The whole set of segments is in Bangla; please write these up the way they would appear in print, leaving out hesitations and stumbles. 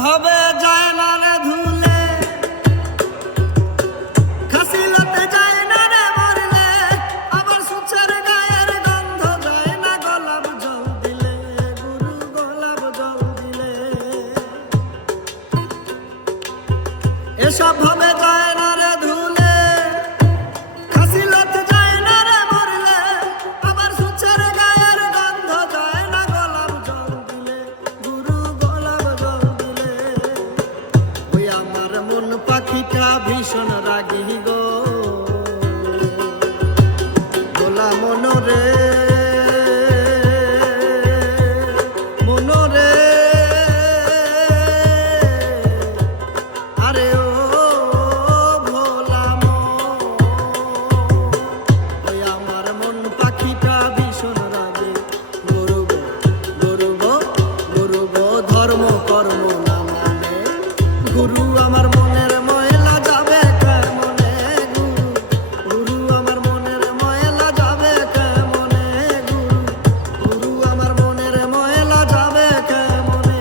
ভাবে যায় না রে ধুলে, খাসিলাতে যায় না রে মরলে, আবার সুচের গায়ের গন্ধ যায় না গোলাপ জল দিলে, গুরু গোলাপ জল দিলে। এসব ভাবে যায় না রে ধুলে, খাসিলাতে যায় না রে মরলে, আবার সুচের গায়ের গন্ধ যায় না গোলাপ জল দিলে, গুরু গোলাপ জল দিলে। ওই আমার মন পাখিটা ভীষণ রাগী গো, ভোলা মনরে মনরে, আরে ও ভোলা মন। ওই আমার মন পাখিটা ভীষণ রাগী, গরু গো গরু গো গরু গো, ধর্ম কর্ম না মানে, গুরু আমার মনের ময়লা যাবে কেমনে, গুরু আমার মনের ময়লা যাবে কেমনে, গুরু আমার মনের ময়লা যাবে কেমনে।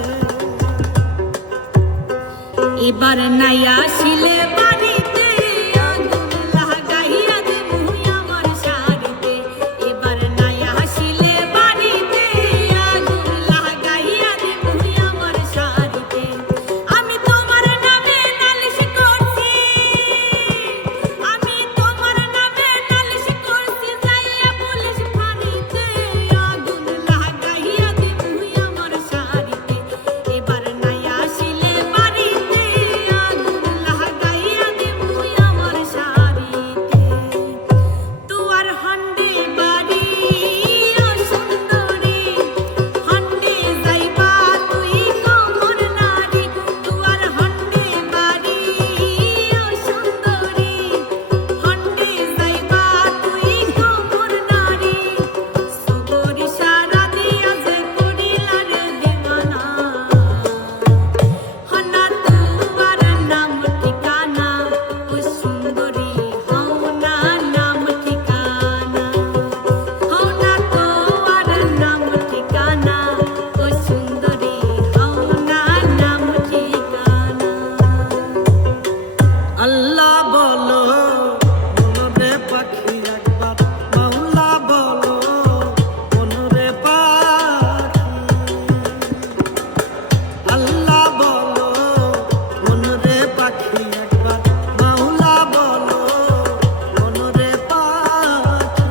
এবার নাই আসিলে বাড়িতে, আগুন লাগাইয়া দেবো আমার শাড়িতে। এবার নাই আসিলে বাড়িতে, আগুন লাগাইয়া দেবো আমার শাড়িতে। আমি তোমার নামে নালিশ করছি, আমি তোমার নামে নালিশ করছি, যাইয়া পুলিশ ফাঁড়িতে, আগুন লাগাইয়া দেবো আমার শাড়িতে। এবার নাই আসিলে বাড়িতে, আগুন লাগাইয়া দেবো আমার শাড়িতে। তুয়ার হন্ডে বাড়ি ও সুন্দরী, হন্ডে যাইবা তুই কোমর নারী। তুয়ার হন্ডে বাড়ি ও সুন্দরী, হন্ডে যাইবা তুই কোমর নারী। সুগর সারা দিয়া যে করিলা রে দেওয়ানা, হনা তুয়ার নাম ঠিকানা, ও সুন্দরী হও না নাম ঠিকানা, হও না তোয়ার নাম ঠিকানা, ও সুন্দরী হও না নাম ঠিকানা। আল্লাহ বলো মনরে পাখি একবার, মাওলা বলো মনরে পাখি। আল্লাহ বলো মনরে পাখি একবার, মাওলা বলো মনরে পাখি।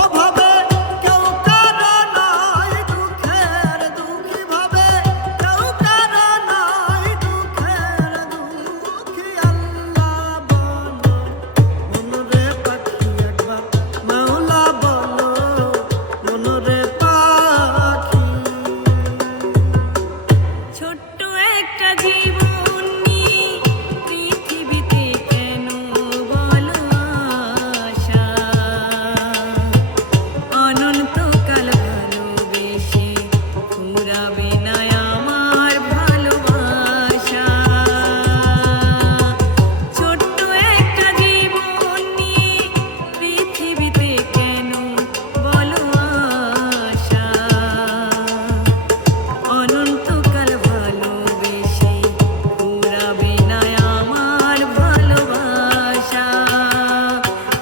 ও ভাবে কেউ কারো নয় দুঃখের দুঃখী, ভাবে কেউ কারো নয় দুঃখের দুঃখী। আল্লাহ বলো মনরে পাখি একবার, মাওলা বলো মনরে পাখি। ছোট্ট একটা জীবন নিয়ে পৃথিবীতে কেন বলো আশা, অনন্তকাল ভালোবেসে ফুরাবে না আমার ভালোবাসা। ছোট্ট একটা জীবন নিয়ে পৃথিবীতে কেন বলো আশা, অনন্তকাল ভালোবেসে ফুরাবে না আমার ভালোবাসা।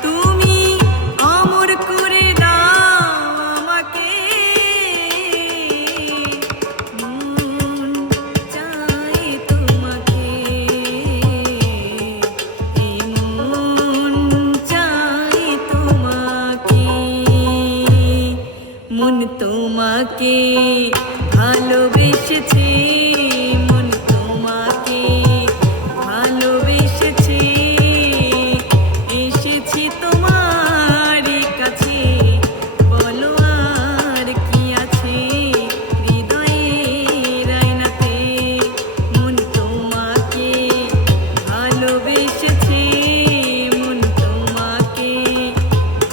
তুমি অমর করে দাও আমাকে, মন চাই তোমাকে, এই মন চাই তোমাকে, মন তোমাকে ভালোবেসেছে, মন তোমাকে ভালোবেসেছে। এসেছি তোমার কাছে, বলো আর কি আছে হৃদয়ের আয়নাতে। মন তোমাকে ভালোবেসেছে, মন তোমাকে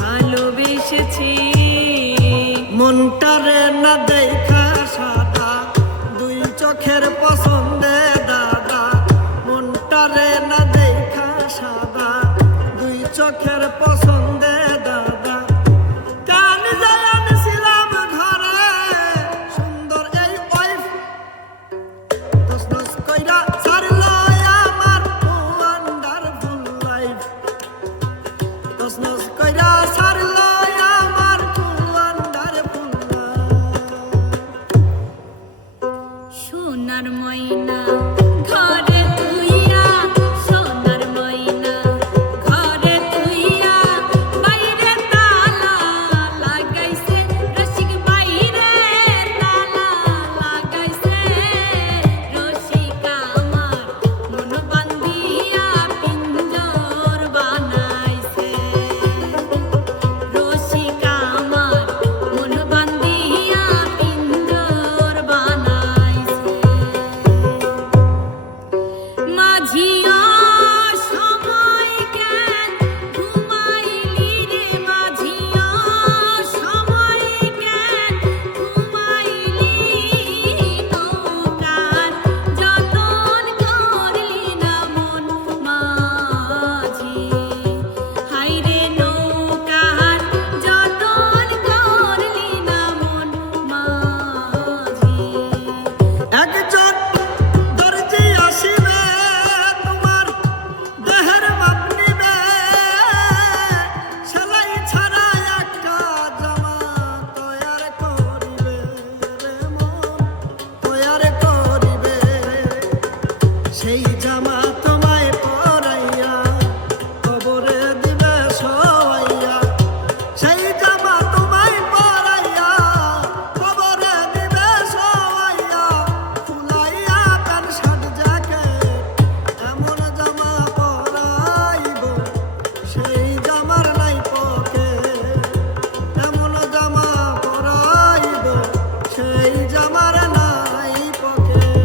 ভালোবেসেছে। মনটারে না দেখা সাদা, দুই চোখের পছন্দে দাদা। মনটারে না দেখা সাদা, দুই চোখের পছন্দে দাদা। কান জায়ান ছিলাম ঘরে, সুন্দর এই ওয়াইফ সোনার ময়না ঘরে তুইয়া, সোনার ময়না ঘরে তুইয়া, বাইরে তালা লাগাইছে রসিক, বাইরে তালা লাগাইছে রসিক আমার মন বান্ধিয়া পিঞ্জর বানাইছে, রসিক আমার মন বান্ধিয়া পিঞ্জর বানাইছে। মাঝিয়া সময় কেন ঘুমাইলি রে, মাঝিয়া সময় কেন ঘুমাইলি, নৌকার যতন করলি না মন মাঝি, হায়রে নৌকার যতন করলি না মন মাঝি। একজন দর্জি আসিবে তোমার দেহের মাপ নিবে, সেলাই ছাড়া একটা জামা তৈয়ার করিবে রে মন, তৈয়ার করিবে। সেই জামা তোমায় পরাইয়া কবরে দিবে শোয়াইয়া, সেই জামা তোমায় পরাইয়া কবরে দিবে শোয়াইয়া, ফুলাইয়া কান সাজ জ্যাকেট এমন জামা পরাইব, সেই জামার নাই পকেট, এমন জামা পরাইব, সেই জামার নাই পকেট।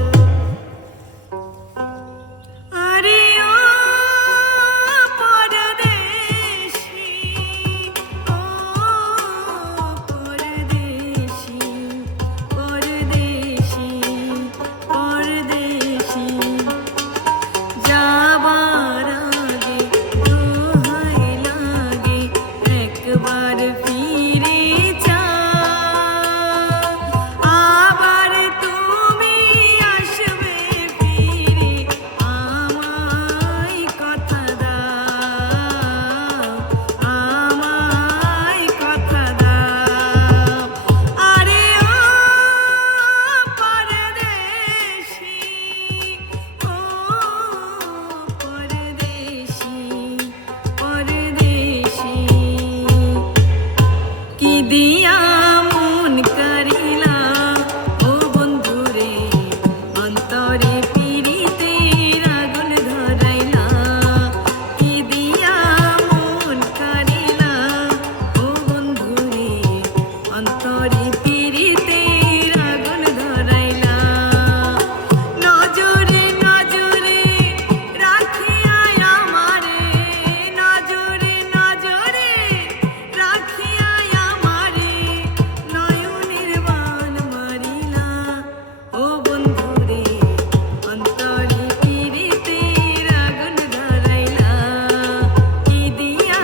আরে ও পরদেশি, ও পরদেশি, পরদেশি, পরদেশি, যাবার আগে দোহাই লাগে একবার ফিরে যা, আবার তুমি আসবে ফিরে, আমায় কথা দাও, আমায় কথা দাও। আরে ও পরদেশি, ও পরদেশি, পরদেশি, কি দিয়া মন করিলা ও বন্ধুরে, অন্তরে পীড়িতের আগুন ধরাইলা, কি দিয়া মন করিলা ও বন্ধুরে, অন্তরে পীড়িতের আগুন ধরাইলা। নজরে নজরে রাখিয়া আমারে, নজরে নজরে রাখিয়া আমারে, নয়নের বাণ মারিলা ও বন্ধুরে, অন্তরে পীড়িতের আগুন ধরাইলা, কি দিয়া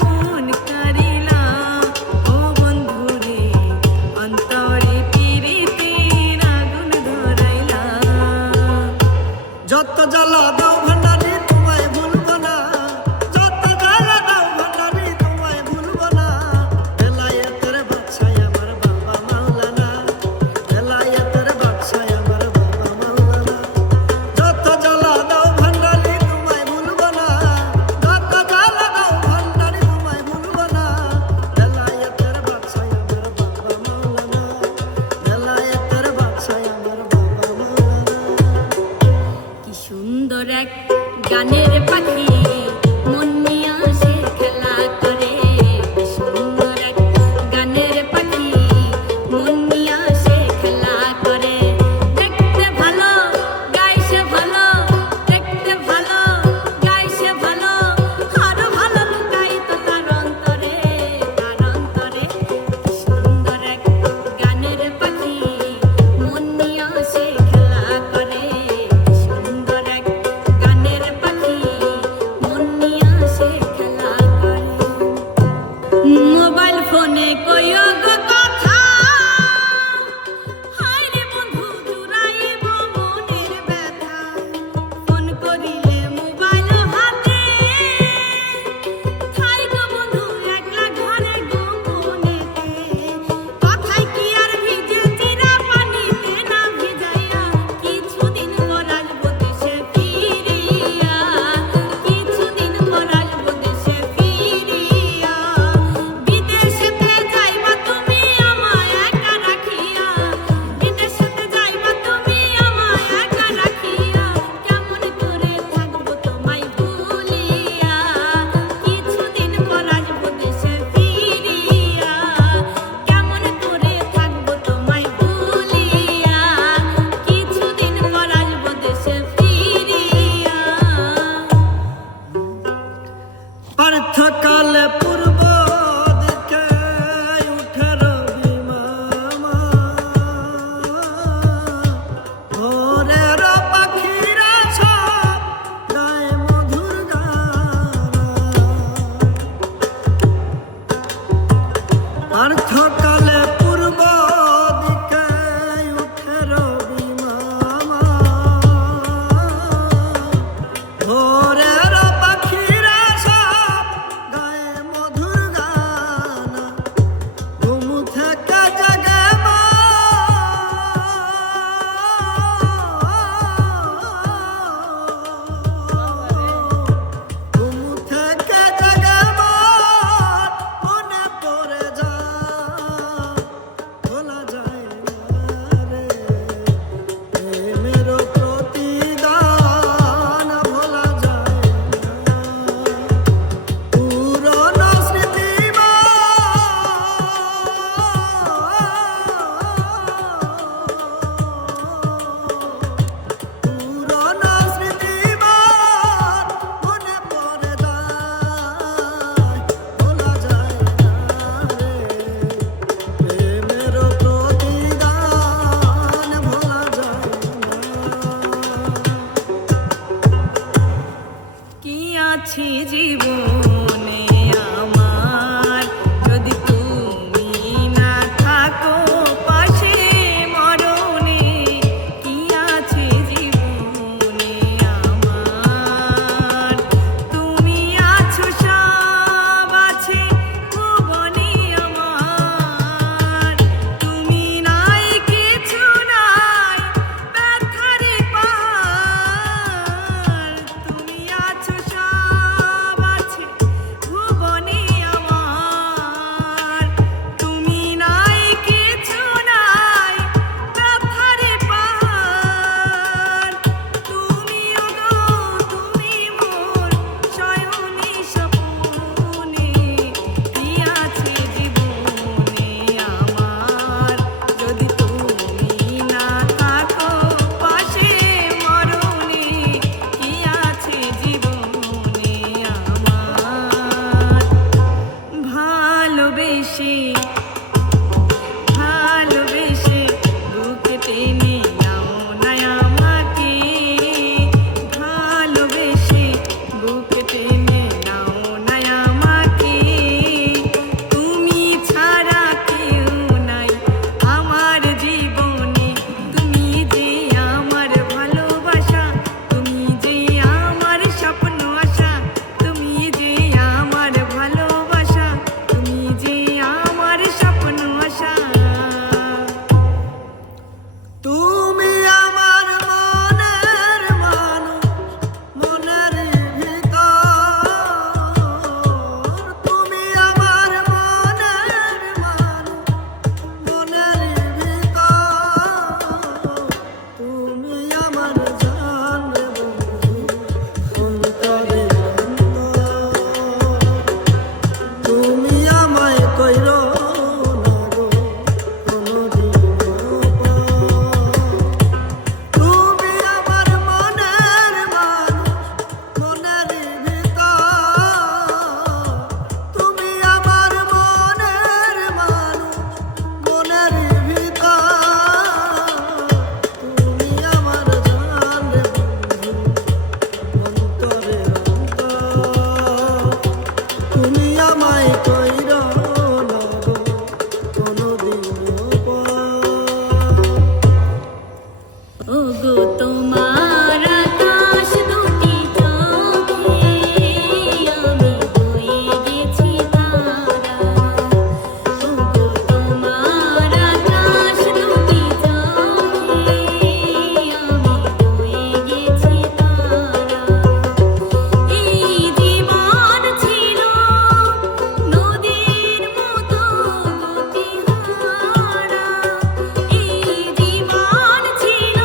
মন করিলা ও বন্ধুরে, অন্তরে পীড়িতের আগুন ধরাইলা। যত জ্বালা দাও ভান্ডারি তোমায় ভুলব না, যত জ্বালা দাও ভান্ডারি তোমায় ভুলব না, বেলায়েতের বাদশাহ আমার বাবা মাওলানা, বেলায়েতের বাদশাহ আমার বাবা মাওলানা। যত জ্বালা দাও ভান্ডারি তোমায় ভুলব না, যত জ্বালা দাও ভান্ডারি তোমায় ভুলব না, বেলায়েতের বাদশাহ আমার বাবা মাওলানা, বেলায়েতের বাদশাহ আমার বাবা মাওলানা। কি সুন্দর এক গানের পাখি মন নিয়া সে খেলা করে, কি সুন্দর এক গানের পাখি মন নিয়া সে খেলা করে, দেখতে ভালো গাইছে ভালো, দেখতে ভালো গাইছে ভালো, আরো ভালো লুকায়িত তার অন্তরে, তার অন্তরে। কি সুন্দর এক গানের পাখি মন নিয়া সে খেলা করে, কি সুন্দর এক গানের পাখি আছি জীবনে আমার, যদি তুমি না থাকো পাশে মরণে কি আছে জীবনে আমার। তুমি আছো সব আছে ভুবনে আমার, তুমি নাই কিছু নাই ব্যথারে পার। তুমি আছো সব আছে ভুবনে আমার, তুমি নাই কিছু নাই ব্যথারে পার। তুমি ওগো তুমি মোর শয়নে স্বপনে কি আছে জীবনে আমার, যদি তুমি না থাকো পাশে মরণে কি আছে জীবনে আমার। ভালোবেসে ভালোবেসে বুকে টেনে নাও না আমাকে, ভালোবেসে বুকে টেনে নাও না আমাকে। তুমি ছাড়া কেউ নাই আমার জীবনে, তুমি যে আমার ভালোবাসা, তুমি যে আমার স্বপ্ন আশা, তুমি যে আমার ভালোবাসা, তুমি যে আমার স্বপ্ন আশা। তুমি আমার মনের মানুষ, মনের ভিতর। তুমি আমার মনের মানুষ, মনের ভিতর। তুমি আমার জান রে বন্ধু, অন্তরে অন্তর। তুমি আমায় কইরো না গো কোনদিনও পর। তুমি আমার মনের মানুষ, মনের ভিতর। তুমি আমার মনের মানুষ, মনের ভিতর। তুমি আমার জান রে বন্ধু, অন্তরে অন্তর। তুমি আমায় কইরো না গো কোনদিনও পর। ওগো তোমার আকাশ দুটি চোখে আমি হয়ে গেছি তারা। ওগো তোমার আকাশ দুটি চোখে আমি হয়ে গেছি তারা। এই জীবন ছিল নদীর মতো গতিহারা, এই জীবন ছিল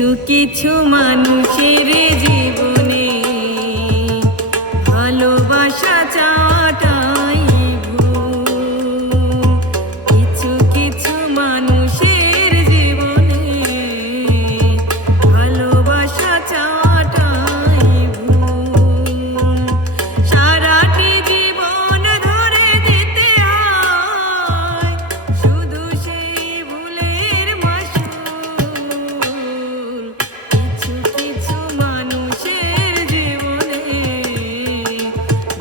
কিছু কিছু মানুষের জীবনে ভালোবাসা চাওয়াটাই ভুল। কিছু কিছু মানুষের জীবনে ভালোবাসা চাওয়াটাই ভুল। সারাটি জীবন ধরে দিতে হয় শুধু সেই ভুলের মাসুল। কিছু কিছু মানুষের জীবনে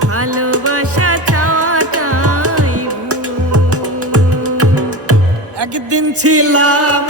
ভালোবাসা চাওয়াটাই ভুল। একদিন ছিলাম